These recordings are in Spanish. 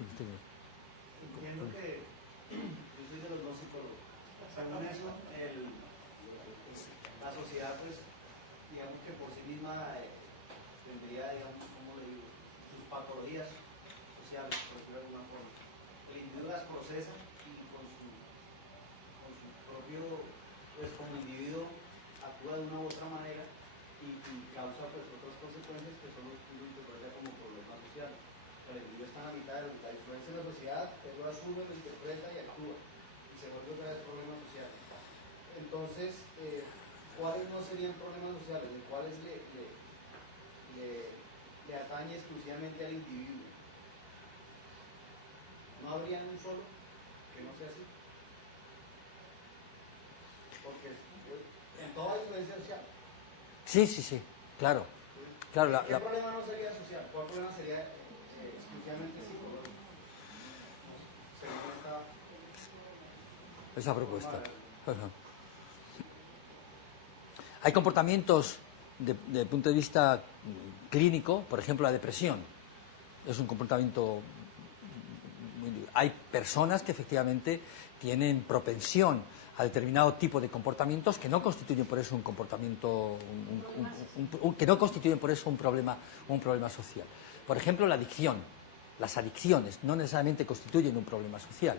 Entiendo que yo soy de los dos psicólogos. Según eso, la sociedad, pues, digamos que por sí misma tendría, digamos, como le digo, sus patologías sociales, por decirlo de alguna forma. El individuo las procesa y con su propio, pues, como individuo, actúa de una u otra manera y causa, pues, otras consecuencias que son los que uno interpreta como problemas sociales. El individuo está en la mitad de la influencia de la sociedad, él lo asume, lo interpreta y actúa. Y se vuelve otra vez problema social. Entonces, ¿cuáles no serían problemas sociales? ¿Y cuáles le atañe exclusivamente al individuo? ¿No habría un solo que no sea así? Porque en toda influencia social. Sí, sí, sí, claro. Claro, ¿Qué problema no sería social? ¿Cuál problema sería exclusivamente psicológico? Según esa propuesta. Hay comportamientos de punto de vista clínico, por ejemplo, la depresión. Es un comportamiento hay personas que efectivamente tienen propensión a determinado tipo de comportamientos que no constituyen por eso un comportamiento que no constituyen por eso un problema social. Por ejemplo, la adicción, las adicciones no necesariamente constituyen un problema social.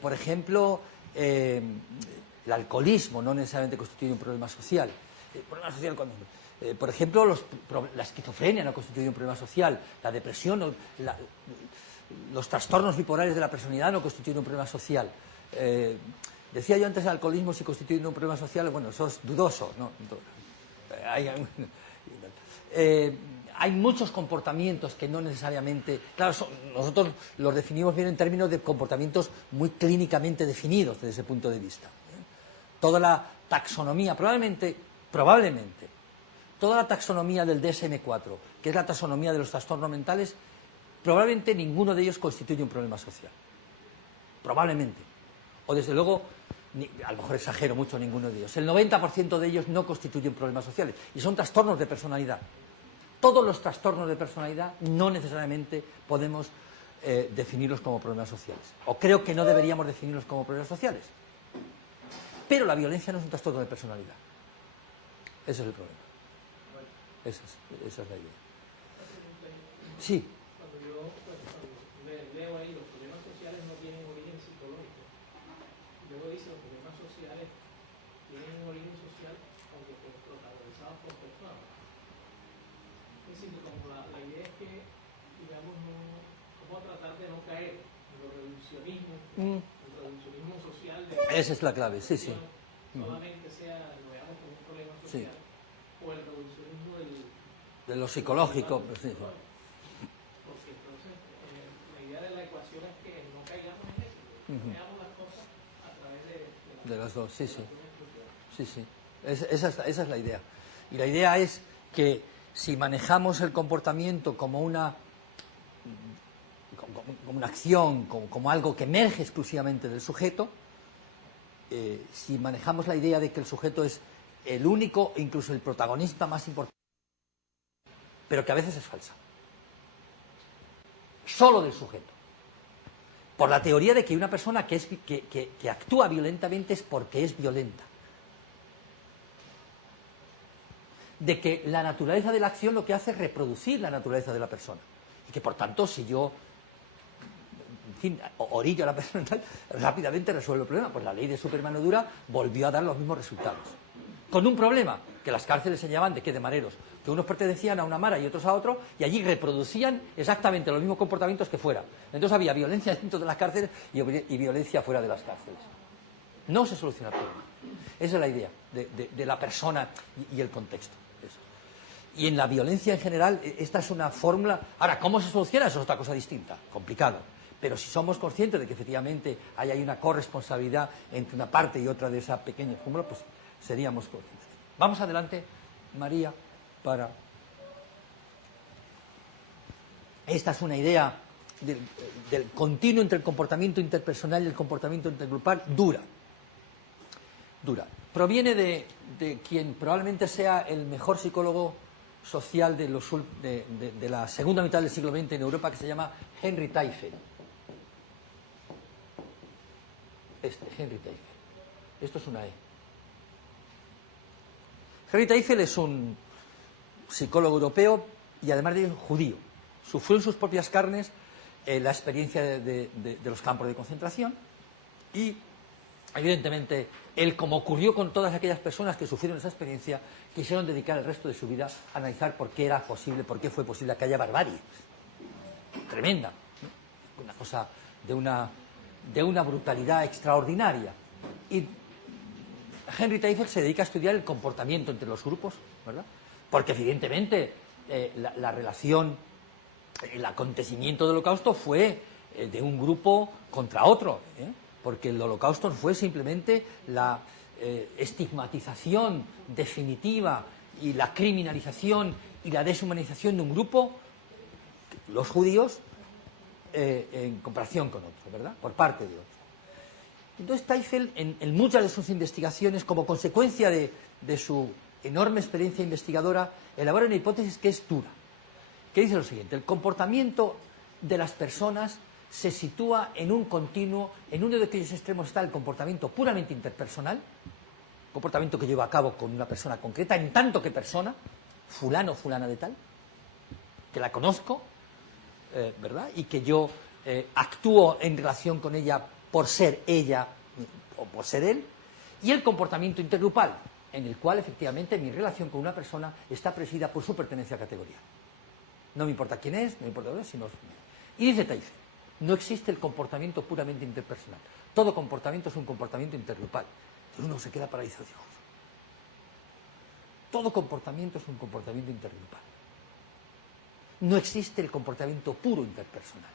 Por ejemplo, el alcoholismo no necesariamente constituye un problema social. Por ejemplo, la esquizofrenia no constituye un problema social, la depresión, los trastornos bipolares de la personalidad no constituyen un problema social. Decía yo antes el alcoholismo si constituye un problema social, bueno, eso es dudoso, ¿no? Hay muchos comportamientos que no necesariamente... Claro, nosotros los definimos bien en términos de comportamientos muy clínicamente definidos desde ese punto de vista. Toda la taxonomía, probablemente, toda la taxonomía del DSM-4, que es la taxonomía de los trastornos mentales, probablemente ninguno de ellos constituye un problema social. Probablemente. O desde luego, a lo mejor exagero mucho, ninguno de ellos. El 90% de ellos no constituyen problemas sociales y son trastornos de personalidad. Todos los trastornos de personalidad no necesariamente podemos definirlos como problemas sociales. O creo que no deberíamos definirlos como problemas sociales. Pero la violencia no es un trastorno de personalidad. Ese es el problema. Esa es la idea. Sí. Cuando leo ahí, los problemas sociales no tienen origen psicológico. Luego dice, los problemas sociales tienen un origen social, aunque protagonizados por personas. Es decir, como la idea es que, digamos, cómo tratar de no caer en los reduccionismos, el reduccionismo social. Esa es la clave, sí, sí. Solamente lo veamos como un problema social, sí. O el reduccionismo de lo psicológico. Sí. Porque entonces la idea de la ecuación es que no caigamos en eso, que veamos las cosas a través de las dos, sí, sí. Sí, sí. Esa es la idea. Y la idea es que si manejamos el comportamiento como una acción, como algo que emerge exclusivamente del sujeto, si manejamos la idea de que el sujeto es el único, incluso el protagonista más importante, pero que a veces es falsa, solo del sujeto, por la teoría de que una persona que actúa violentamente es porque es violenta, de que la naturaleza de la acción lo que hace es reproducir la naturaleza de la persona, y que por tanto si yo orillo a la persona rápidamente resuelve el problema. Pues la ley de supermano dura volvió a dar los mismos resultados, con un problema, que las cárceles se llamaban de mareros, que unos pertenecían a una mara y otros a otro, y allí reproducían exactamente los mismos comportamientos que fuera. Entonces había violencia dentro de las cárceles y violencia fuera de las cárceles. No se soluciona el problema. Esa es la idea de la persona y el contexto. Eso. Y en la violencia en general, esta es una fórmula. Ahora, ¿cómo se soluciona? Eso es otra cosa distinta, complicado. Pero si somos conscientes de que efectivamente hay una corresponsabilidad entre una parte y otra de esa pequeña fórmula, pues seríamos conscientes. Vamos adelante, María, para... Esta es una idea del continuo entre el comportamiento interpersonal y el comportamiento intergrupal dura. Proviene de quien probablemente sea el mejor psicólogo social de la segunda mitad del siglo XX en Europa, que se llama Henry Teifel. Henry Teifel. Esto es una E. Henry Teifel es un psicólogo europeo y además de judío. Sufrió en sus propias carnes la experiencia de los campos de concentración y, evidentemente, él, como ocurrió con todas aquellas personas que sufrieron esa experiencia, quisieron dedicar el resto de su vida a analizar por qué era posible, por qué fue posible aquella barbarie. Tremenda, ¿no? Una cosa de una brutalidad extraordinaria. Y Henry Teifel se dedica a estudiar el comportamiento entre los grupos, ¿verdad? Porque, evidentemente, la relación, el acontecimiento del Holocausto fue de un grupo contra otro, porque el Holocausto fue simplemente la estigmatización definitiva y la criminalización y la deshumanización de un grupo, los judíos, en comparación con otros, ¿verdad? Por parte de otros. Entonces Teifel, en muchas de sus investigaciones, como consecuencia de su enorme experiencia investigadora, elabora una hipótesis que es dura, que dice lo siguiente: el comportamiento de las personas se sitúa en un continuo, en uno de aquellos extremos está el comportamiento puramente interpersonal, comportamiento que llevo a cabo con una persona concreta, en tanto que persona, fulano o fulana de tal, que la conozco, ¿verdad? Y que yo actúo en relación con ella por ser ella o por ser él, y el comportamiento intergrupal, en el cual efectivamente mi relación con una persona está presidida por su pertenencia a categoría. No me importa quién es, no me importa dónde es, sino... Y dice Teifel, no existe el comportamiento puramente interpersonal. Todo comportamiento es un comportamiento intergrupal. Y uno se queda paralizado. Todo comportamiento es un comportamiento intergrupal. No existe el comportamiento puro interpersonal.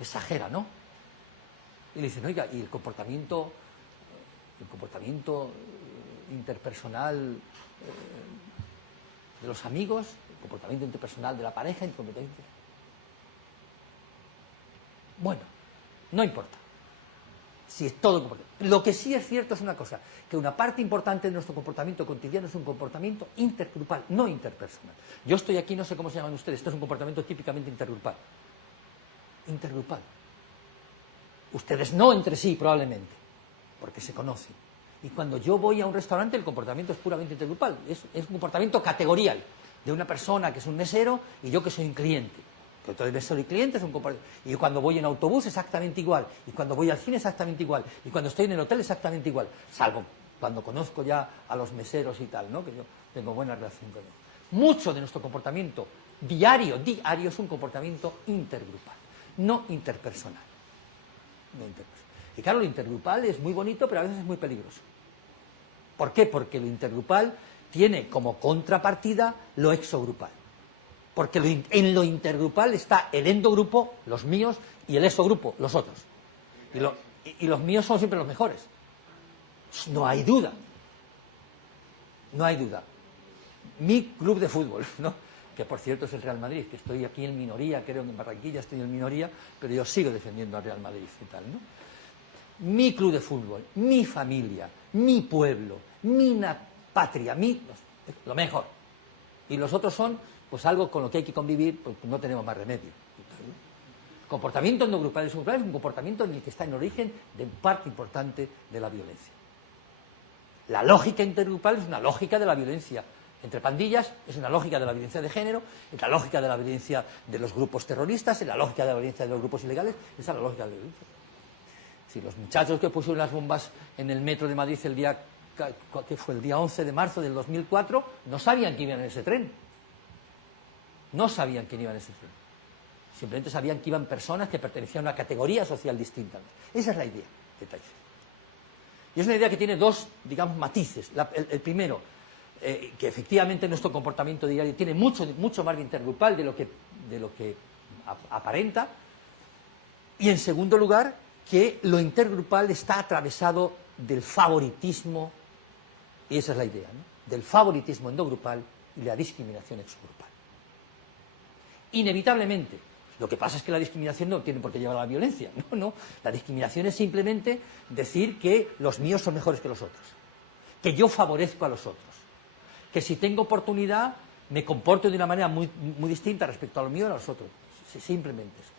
Exagera, ¿no? Y le dicen, oiga, ¿y el comportamiento interpersonal de los amigos, el comportamiento interpersonal de la pareja, el comportamiento... Bueno, no importa. Si es todo comportamiento. Lo que sí es cierto es una cosa, que una parte importante de nuestro comportamiento cotidiano es un comportamiento intergrupal, no interpersonal. Yo estoy aquí, no sé cómo se llaman ustedes, esto es un comportamiento típicamente intergrupal. Intergrupal. Ustedes no entre sí, probablemente, porque se conocen. Y cuando yo voy a un restaurante, el comportamiento es puramente intergrupal. Es un comportamiento categorial de una persona que es un mesero y yo que soy un cliente. Que todo el mesero y cliente es un comportamiento. Y cuando voy en autobús, exactamente igual. Y cuando voy al cine, exactamente igual. Y cuando estoy en el hotel, exactamente igual. Salvo cuando conozco ya a los meseros y tal, ¿no? Que yo tengo buena relación con ellos. Mucho de nuestro comportamiento diario es un comportamiento intergrupal, no interpersonal. Y claro, lo intergrupal es muy bonito, pero a veces es muy peligroso. ¿Por qué? Porque lo intergrupal tiene como contrapartida lo exogrupal. Porque en lo intergrupal está el endogrupo, los míos, y el exogrupo, los otros. Y los míos son siempre los mejores. No hay duda. No hay duda. Mi club de fútbol, ¿no? Que por cierto es el Real Madrid, que estoy aquí en minoría, creo que en Barranquilla estoy en minoría, pero yo sigo defendiendo al Real Madrid y tal, ¿no? Mi club de fútbol, mi familia, mi pueblo, mi patria, lo mejor. Y los otros son, pues algo con lo que hay que convivir, pues no tenemos más remedio. El comportamiento endogrupal es un comportamiento en el que está en origen de parte importante de la violencia. La lógica intergrupal es una lógica de la violencia entre pandillas, es una lógica de la violencia de género, es la lógica de la violencia de los grupos terroristas, es la lógica de la violencia de los grupos ilegales, esa es la lógica de la violencia. Si los muchachos que pusieron las bombas en el metro de Madrid el día 11 de marzo del 2004, no sabían que iban en ese tren. No sabían quién iba en ese tren. Simplemente sabían que iban personas que pertenecían a una categoría social distinta. Esa es la idea de Teifel. Y es una idea que tiene dos, digamos, matices. El primero, que efectivamente nuestro comportamiento diario tiene mucho más de intergrupal de lo que aparenta. Y en segundo lugar, que lo intergrupal está atravesado del favoritismo, y esa es la idea, ¿no? Del favoritismo endogrupal y la discriminación exogrupal. Inevitablemente. Lo que pasa es que la discriminación no tiene por qué llevar a la violencia. No. La discriminación es simplemente decir que los míos son mejores que los otros. Que yo favorezco a los otros. que si tengo oportunidad me comporto de una manera muy distinta respecto a lo mío y a los otros. Simplemente eso.